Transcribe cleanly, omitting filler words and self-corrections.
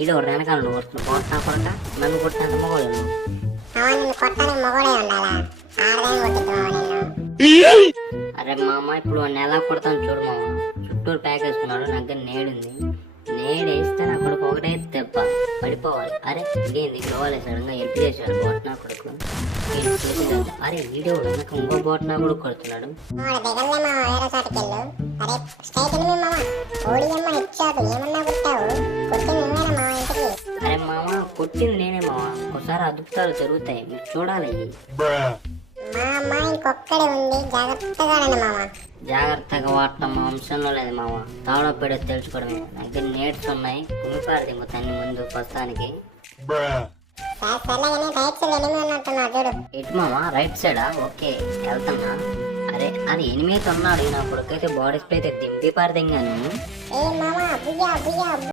ఇది ఒక వెనకాల నువ్వు వస్తున్నావు కొట్టా కొరక నన్ను కొట్టినంత మొగలు నిన్ను కొట్టడానికి మొగడే ఉండాలా? ఆడదాన్ని కొట్టిద్దు నిన్ను. అరే మామ ఇప్పుడు వాడిని ఎలా కొడతాను చూడు మామ. చుట్టూరు ప్యాక్ వేసుకున్నాడు, నా దగ్గర నేడుంది. నేడేస్తే నా కొడుకు ఒకటే దెబ్బ పడిపోవాలి. అరే ఇదేంది గోవాలి సడన్ గా హెల్ప్ చేశాడు బోట్నా కొడుకు. అరే వీడియో వెనక ఇంకో బోట్నా కూడా కొడుతున్నాడు. వాడి దగ్గరలే మామ, వేరే చోటికి వెళ్ళు. అరే స్ట్రైట్ ఎనిమి మామ, ఓడియమ్మ హెచ్చాడు. ఏమన్నా కొట్టావు? కొట్టింది నువ్వేనా మామ ఇంటికి? అరే మామ కొట్టింది నేనే మామ. ఒకసారి అద్భుతాలు జరుగుతాయి, మీరు చూడాలి. మా అమ్మ ఇంకొక్కడే ఉంది, జాగ్రత్తగా రండి మామ. జాగ్రత్తగా వాడటం మా వంశంలో లేదు మామ. తాడో పెడో తెలుసుకోవడమే. దగ్గర నేట్స్ ఉన్నాయి, కుమిపారు దింగుతాన్ని ముందు ప్రస్తుతానికి. సర్లేగానే రైట్ సైడ్ ఎనిమి ఉన్నట్టున్నాడు చూడు. ఎటు మామ? రైట్ సైడా? ఓకే వెళ్తున్నా. అరే అది ఎనిమిది ఉన్నాడు. నా కొడుకైతే బాడీ స్ప్రే అయితే దింపి పారు దింగాను. ఏ మామ బుయ్యా బుయ్యా